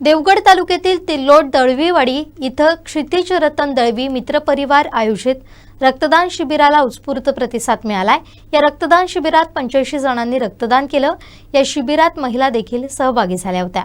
देवगड तालुक्यातील तिल्लोड दळवीवाडी इथं क्षितिज रतन दळवी मित्रपरिवार आयोजित रक्तदान शिबिराला उत्स्फूर्त प्रतिसाद मिळालाय। या रक्तदान शिबिरात 85 जणांनी रक्तदान केलं। या शिबिरात महिला देखील सहभागी झाल्या होत्या।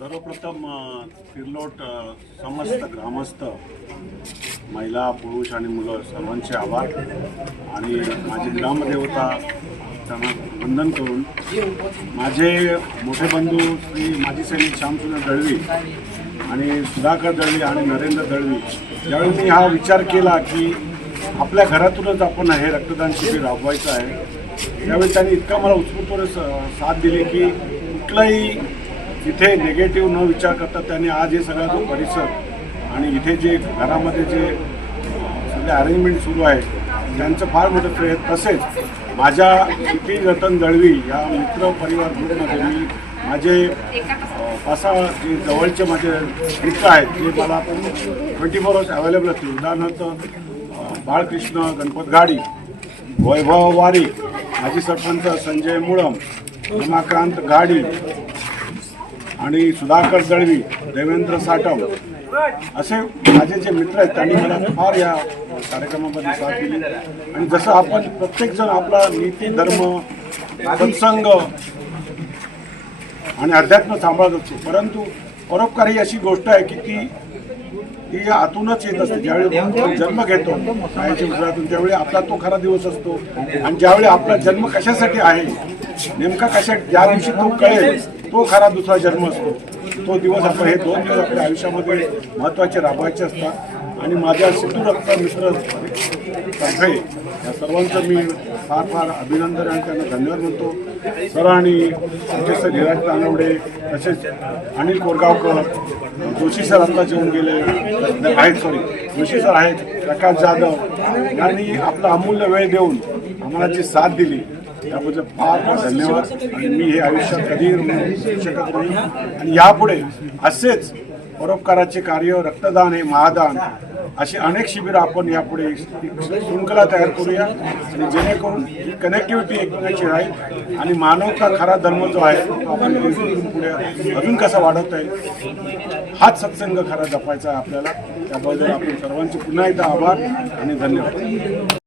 सर्वप्रथम तिल्लोड समस्त ग्रामस्थ महिला पुरुष आणि मुलं सर्वांचे आभार आणि माझे ग्रामदेवता त्यांना वंदन करून माझे मोठे बंधू श्री माजी सैनिक श्यामचंद्र दळवी आणि सुधाकर दळवी आणि नरेंद्र दळवी ज्यावेळी मी हा विचार केला की आपल्या घरातूनच आपण हे रक्तदान शिबिर राबवायचं आहे त्यावेळी त्यांनी इतका मला उत्स्फूर्तपणे साथ दिली की कुठलाही इथे निगेटिव्ह न विचार करता त्यांनी आज हे सगळा जो परिसर आणि इथे जे घरामध्ये जे सगळे अरेंजमेंट सुरू आहे त्यांचं फार मोठं श्रेय। तसेच माझ्या क्षितिज रतन दळवी या मित्र परिवार ग्रुपमध्ये मी माझे 5-6 जे जवळचे माझे मित्र आहेत जे मला 24 आवर्स अवेलेबल असतील। उदाहरणार्थ बाळकृष्ण गणपत गाडी, वैभव वारी, माजी सरपंच संजय मुळम, रमाकांत गाडी आणि सुधाकर दळवी, देवेंद्र साटम असे माझे जे मित्र आहेत त्यांनी मला फार या कार्यक्रमामध्ये साथ दिली। आणि जसं आपण प्रत्येकजण आपला नीती धर्म सत्संग आणि अध्यात्म सांभाळत असतो, परंतु परोपकार ही अशी गोष्ट आहे की ती आतूनच येत असते। ज्यावेळी आपण जन्म घेतो मायेच्या उदरातून त्यावेळी आपला तो खरा दिवस असतो आणि ज्यावेळी आपला जन्म कशासाठी आहे नेमका ज्या दिवशी तो कळेल तो खरा दुसरा जन्म असतो। तो दिवस आपण हे 2 दिवस आपल्या आयुष्यामध्ये महत्त्वाचे राबवायचे असतात आणि माझ्या सिद्धू रक्त मित्र तर्फे या सर्वांचं मी फार फार अभिनंदन आणि त्यांना धन्यवाद म्हणतो। सर आणि सर धीराज तानवडे तसेच अनिल कोरगावकर, जोशी सर आता जेवून गेले आहेत, जोशी सर आहेत, प्रकाश जाधव यांनी आपला अमूल्य वेळ देऊन आम्हाला जी साथ दिली त्याबद्दल फार फार धन्यवाद। आणि मी हे आयुष्यात कधीही विसरू शकत नाही आणि यापुढे असेच परोपकाराचे कार्य, रक्तदान हे महादान असे अनेक शिबिर आपण यापुढे शृंखला तयार करूया आणि जेणेकरून ही कनेक्टिव्हिटी एकमेकांची राहील आणि मानवता खरा धर्म जो आहे तो आपण पुढे अजून कसा वाढवता येईल हाच सत्संग खरा जपायचा आहे आपल्याला। त्याबद्दल आपण सर्वांचे पुन्हा एकदा आभार आणि धन्यवाद।